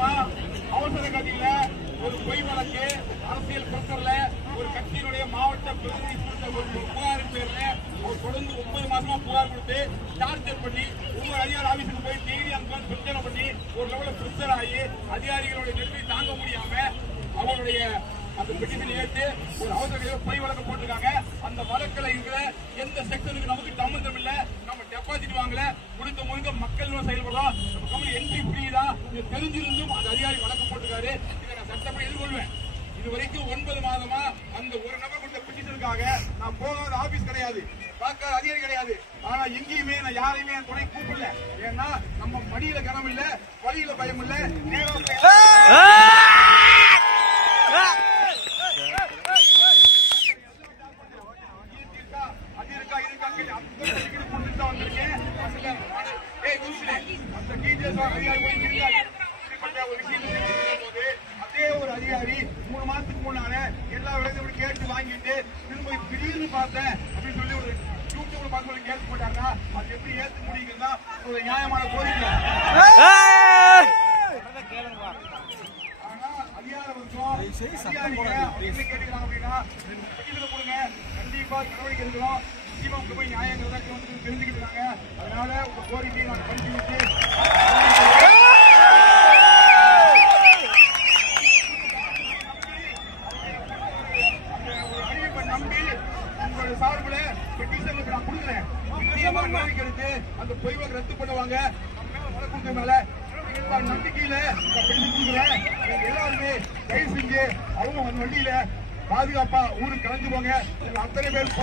மாதமா அவசர கதியில ஒரு பொய் வழக்கு அரசியல் பிரச்சனைல ஒரு கட்சியினுடைய மாவட்ட பிரதிநிதி கொடுத்த ஒரு புகாரின் பேர்ல அவர் தொடர்ந்து 9 மாசமா புகார் கொடுத்து டார்ச்சர் பண்ணி ஒவ்வொரு அதிகாரி ஆபீஸுக்கு போய் டெய்லி அந்த பிரச்சனை பண்ணி ஒரு லெவலில் பிரச்சனை ஆகி அதிகாரிகளுடைய நெருக்கடி தாங்க முடியாம அவருடைய அந்த பெட்டிஷன் ஏற்று ஒரு அவசர பொய் வழக்கு போட்டிருக்காங்க. அந்த வழக்கில் இருக்கிற எந்த செக்ஷனுக்கு நமக்கு சம்பந்தம் இல்லை. நம்ம டெபாசிட் வாங்கல, கொடுத்த முழுக்க மக்கள் செயல்படுறோம். நம்ம கம்பெனி என்ட்ரி ஃப்ரீ தான். இது தெரிஞ்சிருந்தும் அந்த அதிகாரி வழக்கு போட்டிருக்காரு. இதை நான் சட்டப்படி எதிர்கொள்வேன். இது வரைக்கும் 9 மாதமா அந்த ஒரு நபர் கொடுத்த பெட்டிஷனுக்காக நான் போகாத ஆபீஸ் கிடையாது, பார்க்காத அதிகாரி கிடையாது. ஆனா எங்கேயுமே நான் யாரையுமே என் துணை கூப்பிடல. ஏன்னா நம்ம மடியில கனம் இல்ல, வழியில பயம் இல்ல, நேரம் அதே ஒரு அதிகாரி 3 மாசத்துக்கு முன்னால எல்லா விளையாட்டு கேட்டு வாங்கிட்டு திரும்ப திடீர்னு பார்த்தேன் அப்படின்னு சொல்லி ஒரு யூடியூப்ல பார்த்து கேட்டு போட்டாங்க. அது எப்படி ஏற்க முடியுங்கன்னா ஒரு நியாயமான கோரிக்கை. ஆனா அதிகாரம் கேட்டுக்கிறாங்க அப்படின்னா கொடுங்க, கண்டிப்பா நடவடிக்கை எடுக்கிறோம். நிச்சயமா போய் நியாயங்கள் தெரிஞ்சுக்கிட்டு இருக்காங்க. அதனால உங்க கோரிக்கையை நான் படிச்சு வச்சு சார்பில் பெட்டிஷனுக்கு நான் கொடுக்குறேன். நிச்சயமா நடவடிக்கை எடுத்து அந்த பொய் வழக்கு ரத்து பண்ணுவாங்க. வழக்கு மேல நம்பிக்கையில கொடுக்குறேன். எல்லாருமே தயவு செஞ்சு அவங்க வண்டியில பாதுகாப்பா ஊருக்கு கலந்து போங்க. அத்தனை பேர்